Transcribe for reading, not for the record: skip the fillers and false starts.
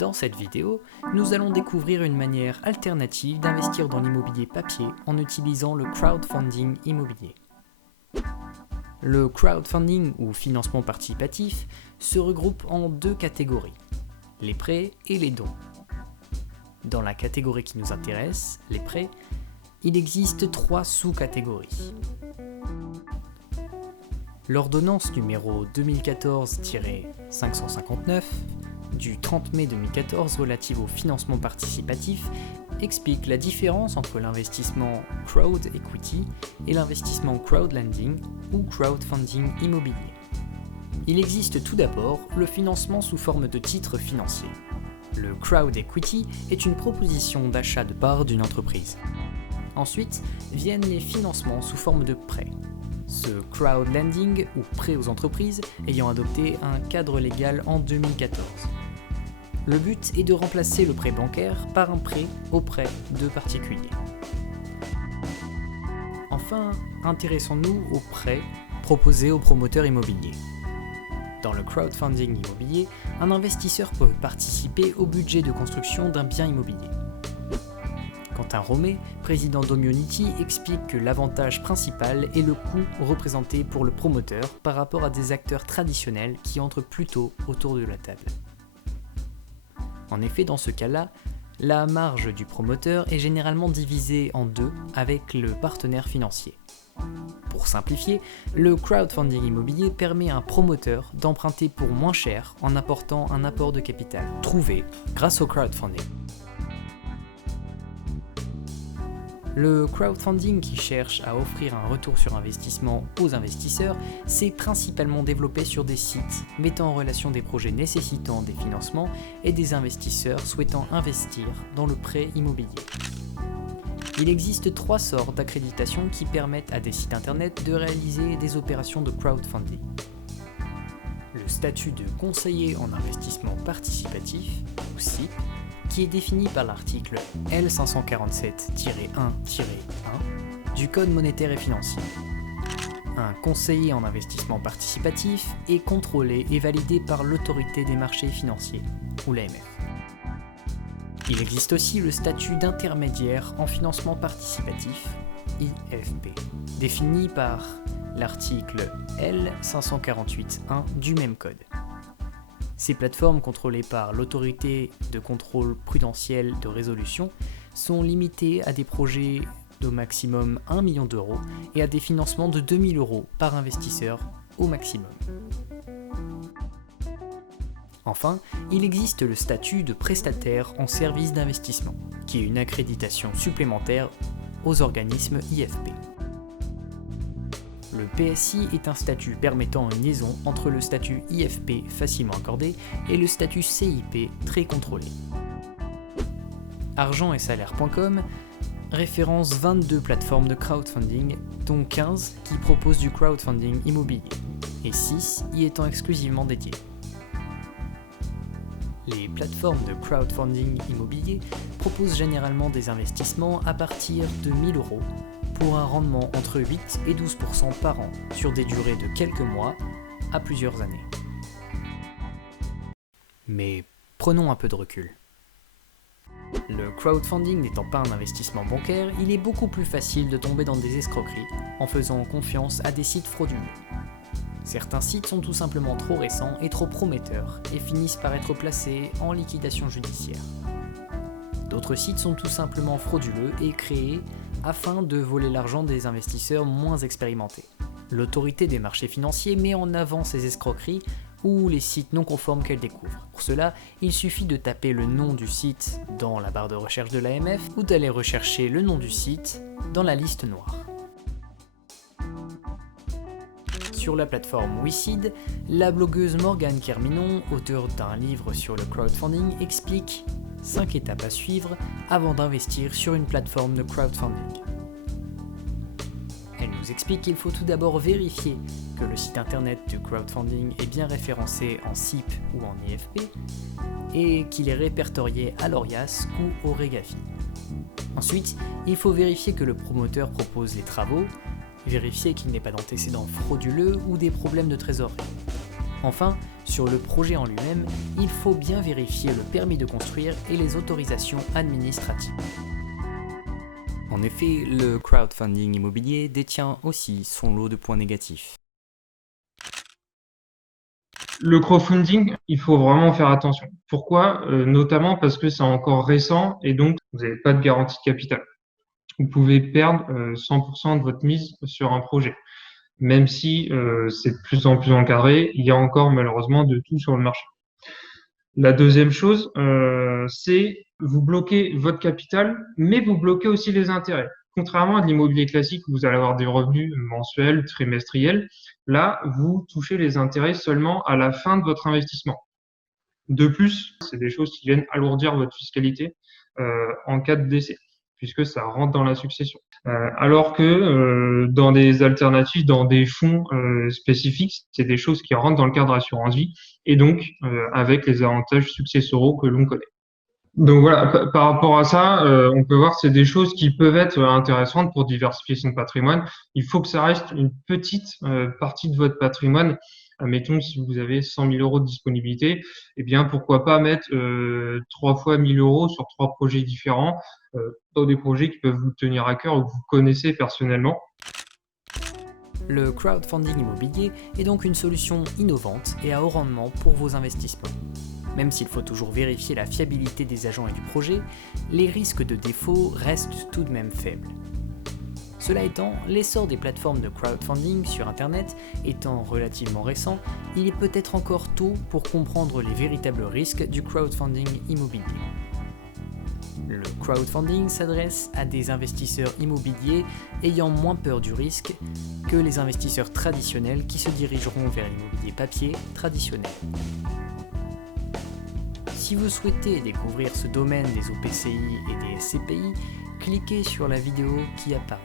Dans cette vidéo, nous allons découvrir une manière alternative d'investir dans l'immobilier papier en utilisant le crowdfunding immobilier. Le crowdfunding ou financement participatif se regroupe en deux catégories, les prêts et les dons. Dans la catégorie qui nous intéresse, les prêts, il existe trois sous-catégories. L'ordonnance numéro 2014-559 du 30 mai 2014 relative au financement participatif explique la différence entre l'investissement crowd equity et l'investissement crowdlending ou crowdfunding immobilier. Il existe tout d'abord le financement sous forme de titres financiers. Le crowd equity est une proposition d'achat de parts d'une entreprise. Ensuite viennent les financements sous forme de prêts. Ce crowdlending ou prêt aux entreprises ayant adopté un cadre légal en 2014. Le but est de remplacer le prêt bancaire par un prêt auprès de particuliers. Enfin, intéressons-nous aux prêts proposés aux promoteurs immobiliers. Dans le crowdfunding immobilier, un investisseur peut participer au budget de construction d'un bien immobilier. Quentin Romé, président d'Omionity, explique que l'avantage principal est le coût représenté pour le promoteur par rapport à des acteurs traditionnels qui entrent plutôt autour de la table. En effet, dans ce cas-là, la marge du promoteur est généralement divisée en deux avec le partenaire financier. Pour simplifier, le crowdfunding immobilier permet à un promoteur d'emprunter pour moins cher en apportant un apport de capital trouvé grâce au crowdfunding. Le crowdfunding qui cherche à offrir un retour sur investissement aux investisseurs s'est principalement développé sur des sites mettant en relation des projets nécessitant des financements et des investisseurs souhaitant investir dans le prêt immobilier. Il existe trois sortes d'accréditation qui permettent à des sites internet de réaliser des opérations de crowdfunding. Le statut de conseiller en investissement participatif, ou SIP, qui est défini par l'article L547-1-1 du Code monétaire et financier. Un conseiller en investissement participatif est contrôlé et validé par l'autorité des marchés financiers, ou l'AMF. Il existe aussi le statut d'intermédiaire en financement participatif, IFP, défini par l'article L548-1 du même code. Ces plateformes contrôlées par l'autorité de contrôle prudentiel de résolution sont limitées à des projets d'au maximum 1 million d'euros et à des financements de 2 000 euros par investisseur au maximum. Enfin, il existe le statut de prestataire en service d'investissement, qui est une accréditation supplémentaire aux organismes IFP. Le PSI est un statut permettant une liaison entre le statut IFP facilement accordé et le statut CIP très contrôlé. Argent et salaire.com référence 22 plateformes de crowdfunding, dont 15 qui proposent du crowdfunding immobilier, et 6 y étant exclusivement dédiées. Les plateformes de crowdfunding immobilier proposent généralement des investissements à partir de 1 000 euros pour un rendement entre 8 et 12% par an sur des durées de quelques mois à plusieurs années. Mais prenons un peu de recul. Le crowdfunding n'étant pas un investissement bancaire, il est beaucoup plus facile de tomber dans des escroqueries en faisant confiance à des sites frauduleux. Certains sites sont tout simplement trop récents et trop prometteurs et finissent par être placés en liquidation judiciaire. D'autres sites sont tout simplement frauduleux et créés afin de voler l'argent des investisseurs moins expérimentés. L'autorité des marchés financiers met en avant ces escroqueries ou les sites non conformes qu'elle découvre. Pour cela, il suffit de taper le nom du site dans la barre de recherche de l'AMF ou d'aller rechercher le nom du site dans la liste noire. Sur la plateforme WeSeed, la blogueuse Morgane Kerminon, auteure d'un livre sur le crowdfunding, explique 5 étapes à suivre avant d'investir sur une plateforme de crowdfunding. Elle nous explique qu'il faut tout d'abord vérifier que le site internet du crowdfunding est bien référencé en SIP ou en IFP et qu'il est répertorié à l'ORIAS ou au Regafi. Ensuite, il faut vérifier que le promoteur propose les travaux, vérifier qu'il n'est pas d'antécédents frauduleux ou des problèmes de trésorerie. Enfin, sur le projet en lui-même, il faut bien vérifier le permis de construire et les autorisations administratives. En effet, le crowdfunding immobilier détient aussi son lot de points négatifs. Le crowdfunding, il faut vraiment faire attention. Pourquoi? Notamment parce que c'est encore récent et donc vous n'avez pas de garantie de capital. Vous pouvez perdre 100% de votre mise sur un projet. Même si c'est de plus en plus encadré, il y a encore malheureusement de tout sur le marché. La deuxième chose, c'est vous bloquez votre capital, mais vous bloquez aussi les intérêts. Contrairement à de l'immobilier classique où vous allez avoir des revenus mensuels, trimestriels, là, vous touchez les intérêts seulement à la fin de votre investissement. De plus, c'est des choses qui viennent alourdir votre fiscalité en cas de décès, puisque ça rentre dans la succession. Alors que dans des alternatives, dans des fonds spécifiques, c'est des choses qui rentrent dans le cadre assurance vie et donc avec les avantages successoraux que l'on connaît. Donc voilà, par rapport à ça, on peut voir que c'est des choses qui peuvent être intéressantes pour diversifier son patrimoine. Il faut que ça reste une petite partie de votre patrimoine. Admettons, si vous avez 100 000 euros de disponibilité, eh bien, pourquoi pas mettre 3 fois 1 000 euros sur 3 projets différents, dans des projets qui peuvent vous tenir à cœur ou que vous connaissez personnellement. Le crowdfunding immobilier est donc une solution innovante et à haut rendement pour vos investissements. Même s'il faut toujours vérifier la fiabilité des agents et du projet, les risques de défaut restent tout de même faibles. Cela étant, l'essor des plateformes de crowdfunding sur Internet étant relativement récent, il est peut-être encore tôt pour comprendre les véritables risques du crowdfunding immobilier. Le crowdfunding s'adresse à des investisseurs immobiliers ayant moins peur du risque que les investisseurs traditionnels qui se dirigeront vers l'immobilier papier traditionnel. Si vous souhaitez découvrir ce domaine des OPCI et des SCPI, cliquez sur la vidéo qui apparaît.